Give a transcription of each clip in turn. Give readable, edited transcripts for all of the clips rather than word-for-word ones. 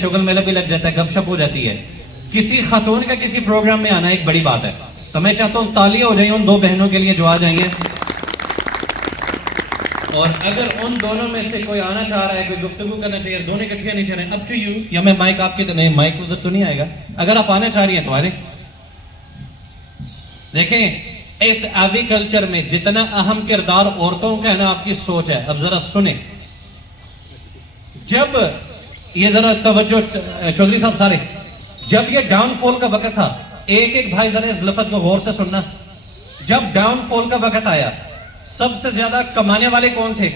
شغل میلہ بھی لگ جاتا ہے, گپ شپ ہو جاتی ہے. کسی خاتون کا کسی پروگرام میں آنا ایک بڑی بات ہے. تو میں چاہتا ہوں تالیاں ہو جائیں ان دو بہنوں کے لیے جو آ جائیں. اور اگر ان دونوں میں سے کوئی آنا چاہ رہا ہے, کوئی گفتگو کرنا چاہیے, دونوں اکٹھے نہیں چاہ رہے ہیں, اب ٹو یو. یا میں مائک آپ کی تو نہیں, مائک ادھر تو نہیں آئے گا. اگر آپ آنا چاہ رہی ہیں تو آ رہے. دیکھیں اس ایوی کلچر میں جتنا اہم کردار عورتوں کا ہے نا, آپ کی سوچ ہے. اب ذرا سنیں, جب یہ ذرا توجہ چودھری صاحب سارے, جب یہ ڈاؤن فال کا وقت تھا, ایک بھائی ذرا اس لفظ کو غور سے سننا. جب ڈاؤن فال کا وقت آیا, سب سے زیادہ کمانے والے کون تھے؟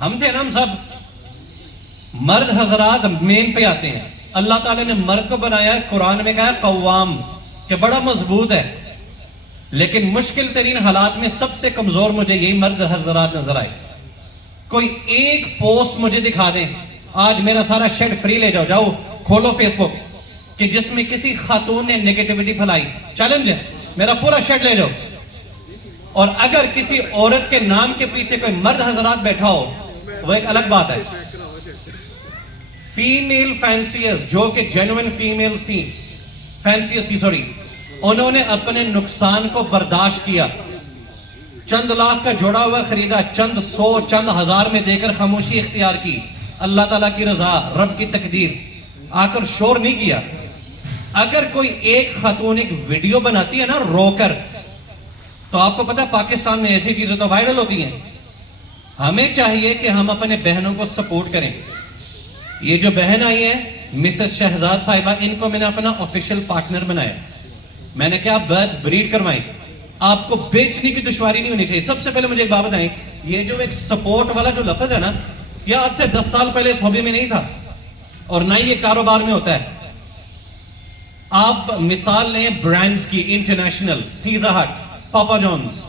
ہم تھے نا. ہم سب مرد حضرات مین پہ آتے ہیں. اللہ تعالیٰ نے مرد کو بنایا, قرآن میں کہا قوام, کہ بڑا مضبوط ہے. لیکن مشکل ترین حالات میں سب سے کمزور مجھے یہی مرد حضرات نظر آئے. کوئی ایک پوسٹ مجھے دکھا دیں, آج میرا سارا شیڈ فری لے جاؤ, جاؤ کھولو فیس بک, کہ جس میں کسی خاتون نے نیگیٹیوٹی پھیلائی. چیلنج ہے, میرا پورا شیڈ لے جاؤ. اور اگر کسی عورت کے نام کے پیچھے کوئی مرد حضرات بیٹھا ہو, وہ ایک الگ بات ہے. فیمیل فینسیئرز جو کہ جینوئن فیمیلز تھیں, فینسیئرز تھی سوری, انہوں نے اپنے نقصان کو برداشت کیا. چند لاکھ کا جوڑا ہوا خریدا, چند سو چند ہزار میں دے کر خاموشی اختیار کی. اللہ تعالیٰ کی رضا, رب کی تقدیر, آ کر شور نہیں کیا. اگر کوئی ایک خاتون ایک ویڈیو بناتی ہے نا رو کر, تو آپ کو پتا پاکستان میں ایسی چیزیں تو وائرل ہوتی ہیں. ہمیں چاہیے کہ ہم اپنے بہنوں کو سپورٹ کریں. یہ جو بہن آئی ہے مسز شہزاد صاحبہ, ان کو میں نے اپنا آفیشیل پارٹنر بنایا. میں نے کہا برڈز بریڈ کروائیں, آپ کو بیچنے کی دشواری نہیں ہونی چاہیے. سب سے پہلے مجھے ایک بات بتائیں, یہ جو ایک سپورٹ والا جو لفظ ہے نا, یہ آج سے 10 سال پہلے اس ہابی میں نہیں تھا, اور نہ ہی یہ کاروبار میں ہوتا ہے. آپ مثال لیں برانڈز کی, انٹرنیشنل, پیزا ہٹ, پاپا جونز,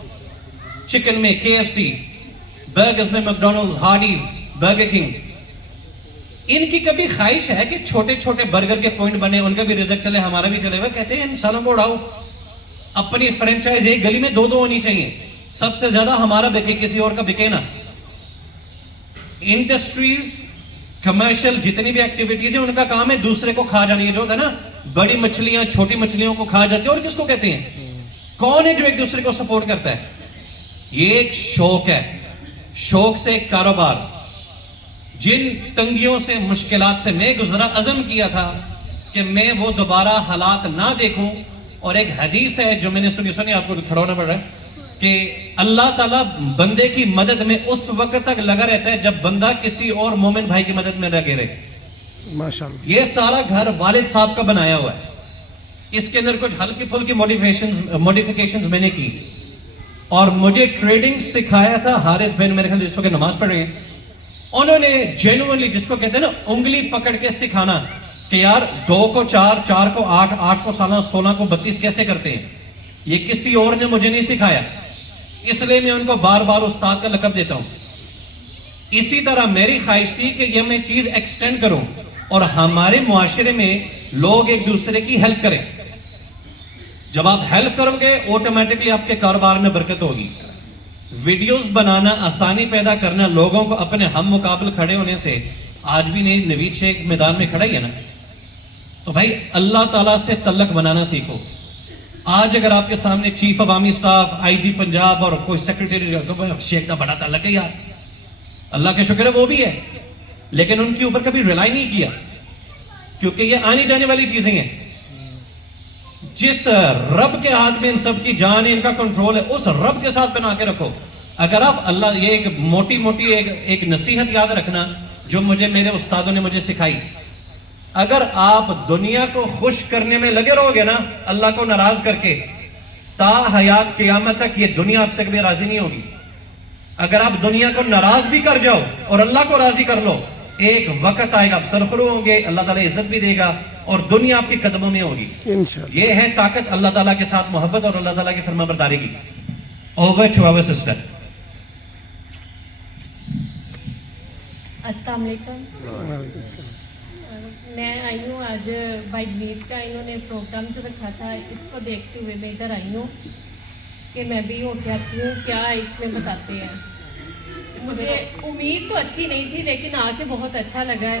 چکن میں KFC, برگرز میں میکڈونلڈز, ہارڈیز, برگر کنگ. ان کی کبھی خواہش ہے کہ چھوٹے چھوٹے برگر کے پوائنٹ بنے, ان کا بھی رزق چلے, ہمارا بھی چلے. وہ کہتے ہیں انسانوں کو اڑاؤ, اپنی فرینچائز ایک گلی میں 2 ہونی چاہیے, سب سے زیادہ ہمارا بکے, کسی اور کا بکے نا. انڈسٹریز, کمرشل جتنی بھی ایکٹیویٹیز ہیں, ان کا کام ہے دوسرے کو کھا جانی ہے. جو ہوتا ہے نا بڑی مچھلیاں چھوٹی مچھلیوں کو کھا جاتی ہیں, اور کس کو کہتے ہیں؟ کون ہے جو ایک دوسرے کو سپورٹ کرتا ہے؟ یہ ایک شوق ہے, شوق سے ایک کاروبار. جن تنگیوں سے, مشکلات سے میں گزرا, عزم کیا تھا کہ میں وہ دوبارہ حالات نہ دیکھوں. اور ایک حدیث ہے جو میں نے سنی, آپ کو کھڑا ہونا پڑ رہا ہے, کہ اللہ تعالیٰ بندے کی مدد میں اس وقت تک لگا رہتا ہے جب بندہ کسی اور مومن بھائی کی مدد میں لگے رہے. ماشاءاللہ. یہ سارا گھر والد صاحب کا بنایا ہوا ہے. اس کے اندر کچھ ہلکی پھلکی موڈیفیکیشنز میں نے کی. اور مجھے ٹریڈنگ سکھایا تھا حارث بن, میرے خیال جس وقت نماز پڑھ رہے ہیں, انہوں نے جینوئنلی, جس کو کہتے ہیں نا انگلی پکڑ کے سکھانا, کہ یار 2 کو 4, 4 کو 8, 8 کو 16 کو 32 کیسے کرتے ہیں. یہ کسی اور نے مجھے نہیں سکھایا, اس لیے میں ان کو بار بار استاد کا لقب دیتا ہوں. اسی طرح میری خواہش تھی کہ یہ میں چیز ایکسٹینڈ کروں, اور ہمارے معاشرے میں لوگ ایک دوسرے کی ہیلپ کریں. جب آپ ہیلپ کرو گے, آٹومیٹکلی آپ کے کاروبار میں برکت ہوگی. ویڈیوز بنانا, آسانی پیدا کرنا, لوگوں کو اپنے ہم مقابل کھڑے ہونے سے, آج بھی نہیں نوید شیخ میدان میں کھڑا ہی ہے نا. تو بھائی اللہ تعالیٰ سے تعلق بنانا سیکھو. آج اگر آپ کے سامنے چیف عوامی سٹاف, IG پنجاب اور کوئی سیکرٹری, تو شیخ کا بڑا تعلق ہے یار, اللہ کے شکر ہے وہ بھی ہے, لیکن ان کے اوپر کبھی ریلائی نہیں کیا, کیونکہ یہ آنی جانے والی چیزیں ہیں. جس رب کے ہاتھ میں ان سب کی جان, ان کا کنٹرول ہے, اس رب کے ساتھ بنا کے رکھو. اگر آپ اللہ, یہ ایک موٹی ایک نصیحت یاد رکھنا جو مجھے میرے استادوں نے مجھے سکھائی, اگر آپ دنیا کو خوش کرنے میں لگے رہو گے نا, اللہ کو ناراض کر کے, تا حیات قیامت تک یہ دنیا آپ سے کبھی راضی نہیں ہوگی. اگر آپ دنیا کو ناراض بھی کر جاؤ اور اللہ کو راضی کر لو, ایک وقت آئے گا آپ سرخرو ہوں گے, اللہ تعالیٰ عزت بھی دے گا, اور دنیا آپ کی قدموں میں ہوگی. یہ ہے طاقت اللہ تعالیٰ کے ساتھ محبت اور اللہ تعالیٰ کی فرما برداری کی. Over to our sister. السلام علیکم. میں آئی ہوں آج بائی نیٹ کا انہوں نے پروگرام جو رکھا تھا, اس کو دیکھتے ہوئے میں ادھر آئی ہوں کہ میں بھی ہو کے آتی ہوں کیا اس میں بتاتے ہیں. مجھے امید تو اچھی نہیں تھی, لیکن آ کے بہت اچھا لگا ہے.